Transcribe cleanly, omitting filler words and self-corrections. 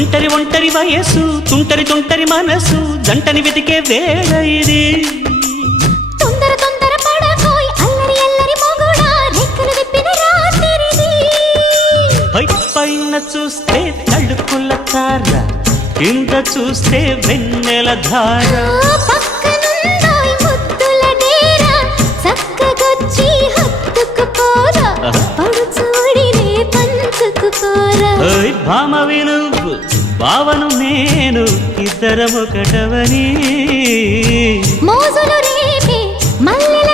ఒంటరి ఒంటరి వయసు తుంటరి తుంటరి మనసు జంటని వెతికే వేళ ఇది తొందర తొందర పడకోయ్ అల్లరి అల్లరి మొగుడా రెక్కలు విప్పిన రాత్రిది పైన చూస్తే తడుకుల తార కింద చూస్తే వెన్నెల ధార పక్కనుందోయ్ ముద్దుల డేరా చక్కగొచ్చి హత్తుకుపోరా పడుచూడినే పంచుకుపోరా భామవి నువ్వు భావను నేను ఇద్దరమొకటవని మోజులు రేపే మల్లెల